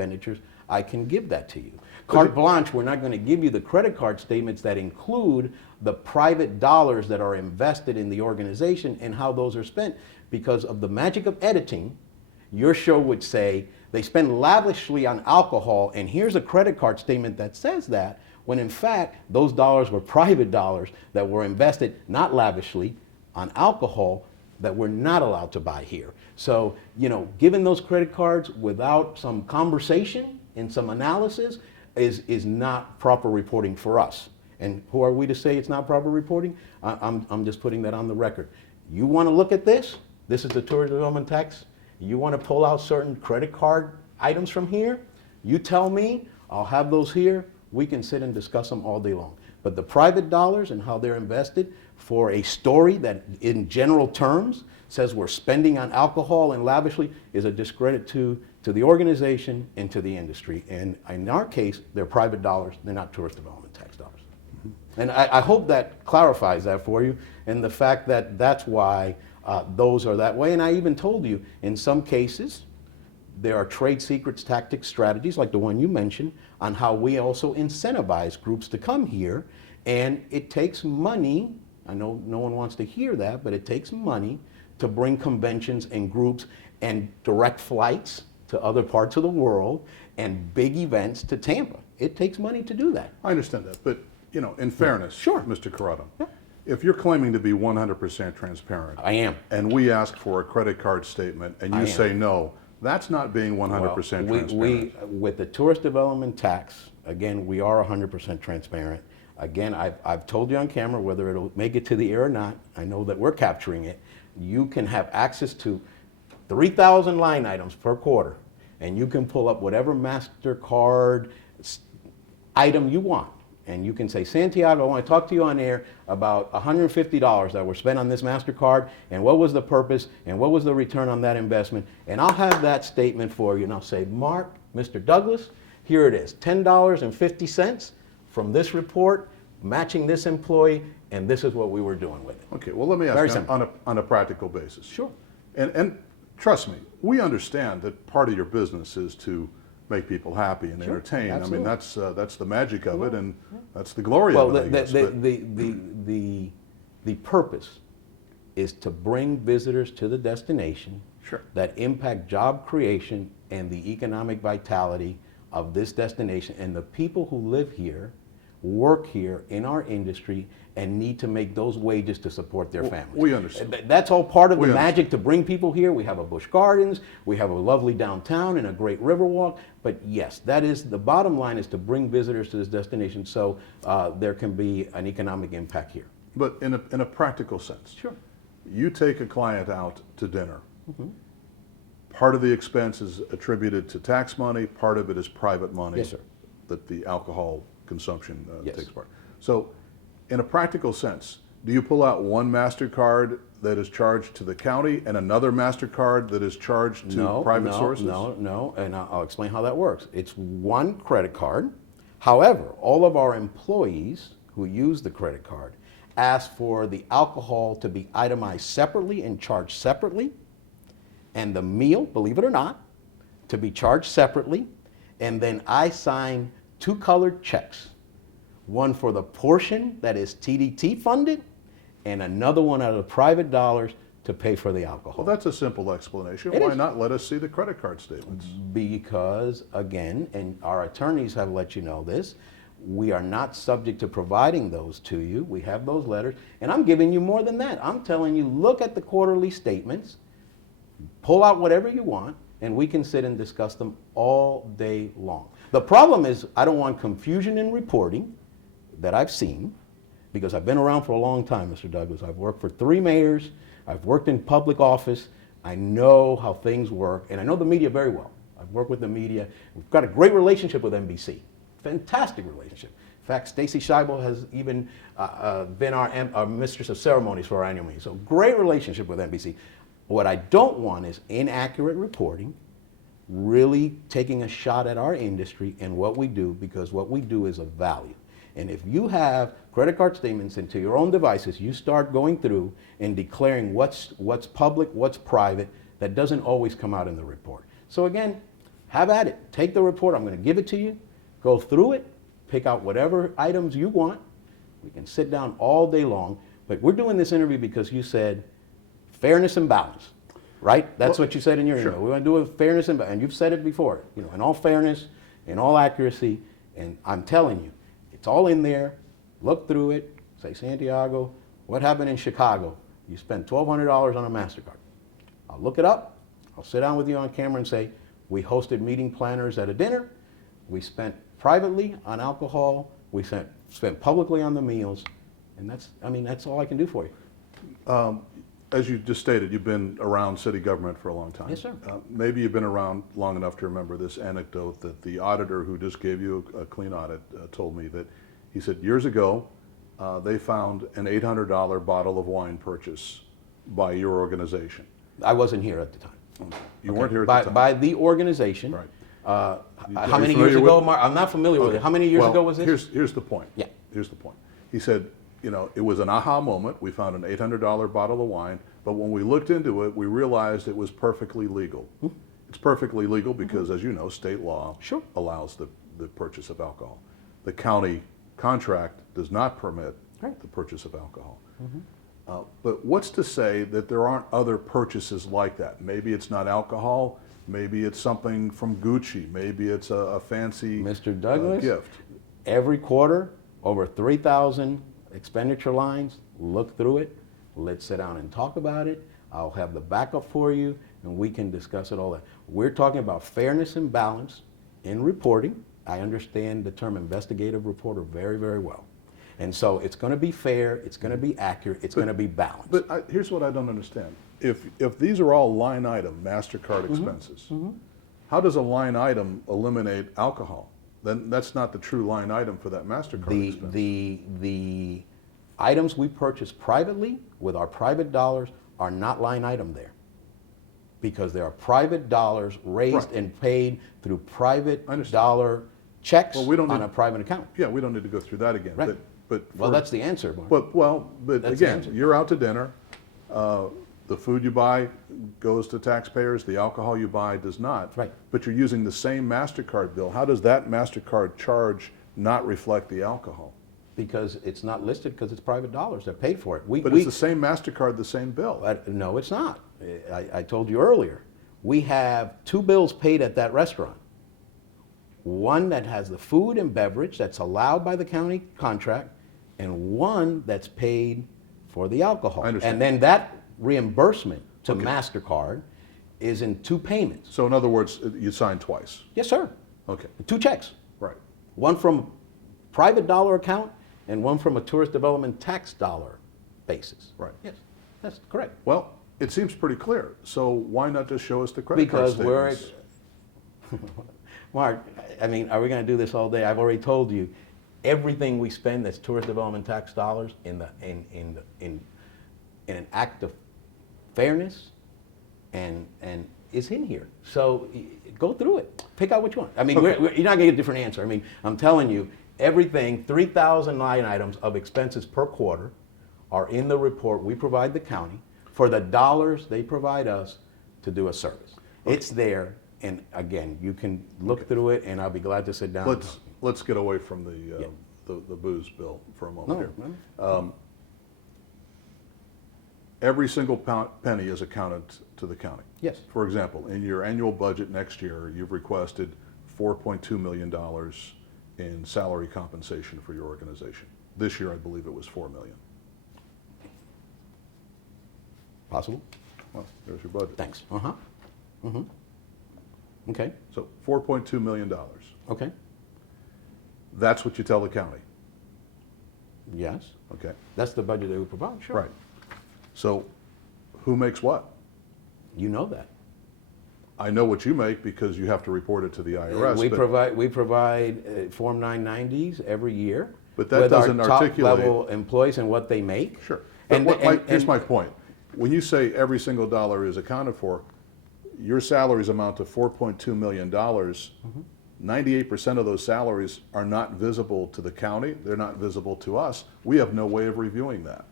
expenditures, I can give that to you. Carte blanche, we're not going to give you the credit card statements that include the private dollars that are invested in the organization and how those are spent. Because of the magic of editing, your show would say they spend lavishly on alcohol, and here's a credit card statement that says that, when in fact, those dollars were private dollars that were invested not lavishly on alcohol that we're not allowed to buy here. So, giving those credit cards without some conversation and some analysis is not proper reporting for us. And who are we to say it's not proper reporting? I'm just putting that on the record. You want to look at this? This is the tourist development tax. You want to pull out certain credit card items from here? You tell me, I'll have those here. We can sit and discuss them all day long. But the private dollars and how they're invested for a story that in general terms says we're spending on alcohol and lavishly is a discredit to the organization and to the industry. And in our case, they're private dollars. They're not tourist development tax dollars. Mm-hmm. And I hope that clarifies that for you, and the fact that that's why those are that way. And I even told you, in some cases, there are trade secrets, tactics, strategies, like the one you mentioned, on how we also incentivize groups to come here. And it takes money. I know no one wants to hear that, but it takes money to bring conventions and groups and direct flights to other parts of the world and big events to Tampa. It takes money to do that. I understand that, but in fairness, sure, Mr. Corrada, yeah. If you're claiming to be 100% transparent, I am, and we ask for a credit card statement and you say no, that's not being 100% transparent. We, with the tourist development tax, again, we are 100% transparent. Again, I've told you on camera, whether it'll make it to the air or not, I know that we're capturing it. You can have access to 3,000 line items per quarter, and you can pull up whatever MasterCard item you want. And you can say, Santiago, I want to talk to you on air about $150 that were spent on this MasterCard, and what was the purpose, and what was the return on that investment. And I'll have that statement for you, and I'll say, Mark, Mr. Douglas, here it is, $10.50 from this report, matching this employee, and this is what we were doing with it. Okay, well, let me ask you on a practical basis. Sure. And trust me, we understand that part of your business is to make people happy and entertain. Absolutely. I mean, that's the magic of it, and that's the glory of it. The purpose is to bring visitors to the destination that impact job creation and the economic vitality of this destination, and the people who live here, work here in our industry, and need to make those wages to support their families. We understand. That's all part of the magic to bring people here. We have a Busch Gardens, we have a lovely downtown and a great river walk, but yes, that is the bottom line, is to bring visitors to this destination so there can be an economic impact here. But in a practical sense, you take a client out to dinner. Mm-hmm. Part of the expense is attributed to tax money, part of it is private money. Yes, sir. That the alcohol consumption takes part. So in a practical sense, do you pull out one MasterCard that is charged to the county and another MasterCard that is charged to private sources? No, and I'll explain how that works. It's one credit card. However, all of our employees who use the credit card ask for the alcohol to be itemized separately and charged separately, and the meal, believe it or not, to be charged separately, and then I sign two colored checks, one for the portion that is TDT funded, and another one out of private dollars to pay for the alcohol. Well, that's a simple explanation. Why not let us see the credit card statements? Because, again, and our attorneys have let you know this, we are not subject to providing those to you. We have those letters, and I'm giving you more than that. I'm telling you, look at the quarterly statements, pull out whatever you want, and we can sit and discuss them all day long. The problem is, I don't want confusion in reporting that I've seen, because I've been around for a long time, Mr. Douglas. I've worked for 3 mayors. I've worked in public office. I know how things work, and I know the media very well. I've worked with the media. We've got a great relationship with NBC. Fantastic relationship. In fact, Stacy Scheibel has even been our mistress of ceremonies for our annual meeting. So great relationship with NBC. What I don't want is inaccurate reporting, really taking a shot at our industry and what we do, because what we do is of value. And if you have credit card statements into your own devices, you start going through and declaring what's public, what's private, that doesn't always come out in the report. So again, have at it. Take the report. I'm going to give it to you. Go through it. Pick out whatever items you want. We can sit down all day long. But we're doing this interview because you said fairness and balance, right? That's what you said in your email. We want to do it with fairness and balance. And you've said it before, you know, in all fairness, in all accuracy. And I'm telling you, it's all in there. Look through it. Say, Santiago, what happened in Chicago? You spent $1,200 on a MasterCard. I'll look it up. I'll sit down with you on camera and say, we hosted meeting planners at a dinner. We spent privately on alcohol. We spent publicly on the meals. And that's all I can do for you. As you just stated, you've been around city government for a long time. Yes, sir. Maybe you've been around long enough to remember this anecdote that the auditor who just gave you a clean audit told me that he said years ago they found an $800 bottle of wine purchase by your organization. I wasn't here at the time. You weren't here at the time. By the organization. Right. How many years ago, Mark? I'm not familiar with it. How many years ago was this? Here's the point. Yeah. Here's the point. He said, you know, it was an aha moment. We found an $800 bottle of wine, but when we looked into it, we realized it was perfectly legal. It's perfectly legal because, as you know, state law allows the purchase of alcohol. The county contract does not permit the purchase of alcohol. But what's to say that there aren't other purchases like that? Maybe it's not alcohol. Maybe it's something from Gucci. Maybe it's a fancy Mr. Douglas, gift. Every quarter, over 3,000 expenditure lines. Look through it. Let's sit down and talk about it. I'll have the backup for you, and we can discuss it all that. We're talking about fairness and balance in reporting. I understand the term investigative reporter very, very well. And so it's going to be fair, it's going to be accurate, it's going to be balanced. But here's what I don't understand. If these are all line item MasterCard expenses, how does a line item eliminate alcohol? Then that's not the true line item for that MasterCard expense. The items we purchase privately with our private dollars are not line item there, because there are private dollars raised and paid through private dollar checks on a private account. Yeah, we don't need to go through that again. Right. Well, that's the answer, Mark. But again, you're out to dinner. The food you buy goes to taxpayers. The alcohol you buy does not. Right. But you're using the same MasterCard bill. How does that MasterCard charge not reflect the alcohol? Because it's not listed because it's private dollars. They're paid for it. But it's the same MasterCard, the same bill. No, it's not. I told you earlier. We have 2 bills paid at that restaurant. One that has the food and beverage that's allowed by the county contract, and one that's paid for the alcohol. I understand. And then that reimbursement to MasterCard is in 2 payments. So in other words, you signed twice. Yes, sir. Okay. 2 checks. Right. One from a private dollar account and one from a tourist development tax dollar basis. Right. Yes, that's correct. Well, it seems pretty clear. So why not just show us the credit card statements? Mark, I mean, are we going to do this all day? I've already told you, everything we spend that's tourist development tax dollars in an act of fairness and is in here. So go through it. Pick out what you want. I mean, you're not going to get a different answer. I mean, I'm telling you, everything, 3,000 line items of expenses per quarter are in the report we provide the county for the dollars they provide us to do a service. It's there. And again, you can look through it, and I'll be glad to sit down. Let's get away from the booze bill for a moment here. Every single penny is accounted to the county. Yes. For example, in your annual budget next year, you've requested $4.2 million in salary compensation for your organization. This year, I believe it was $4 million. Possible? Well, there's your budget. Thanks. Okay. So $4.2 million. Okay. That's what you tell the county. Yes. Okay. That's the budget they would provide, sure. Right. So who makes what? You know that. I know what you make because you have to report it to the IRS. We provide Form 990s every year. But that doesn't articulate top level employees and what they make. Sure. Here's my point. When you say every single dollar is accounted for, your salaries amount to $4.2 million. 98% of those salaries are not visible to the county. They're not visible to us. We have no way of reviewing that.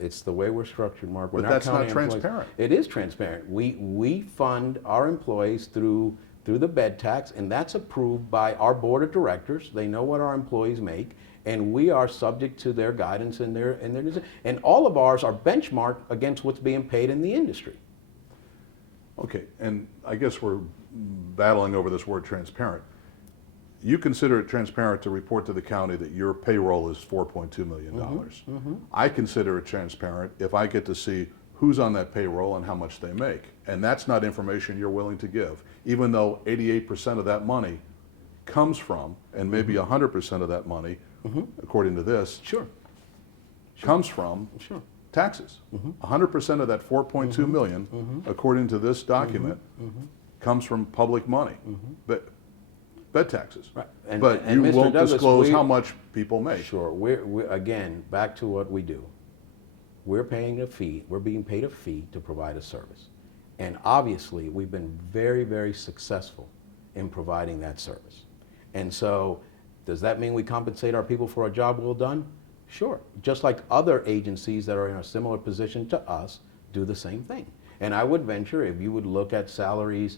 It's the way we're structured, Mark. But that's not transparent. It is transparent. We fund our employees through through the bed tax, and that's approved by our board of directors. They know what our employees make, and we are subject to their guidance and and all of ours are benchmarked against what's being paid in the industry. Okay, and I guess we're battling over this word transparent. You consider it transparent to report to the county that your payroll is $4.2 million. I consider it transparent if I get to see who's on that payroll and how much they make. And that's not information you're willing to give, even though 88% of that money comes from, and maybe 100% of that money, according to this, comes from taxes. 100% of that 4.2 million, according to this document, comes from public money, bed taxes. Right. But and you Mr. won't Douglas, disclose how much people make. Sure. We're again back to what we do. We're paying a fee. We're being paid a fee to provide a service, and obviously we've been very, very successful in providing that service. And so, does that mean we compensate our people for a job well done? Sure. Just like other agencies that are in a similar position to us do the same thing. And I would venture, if you would look at salaries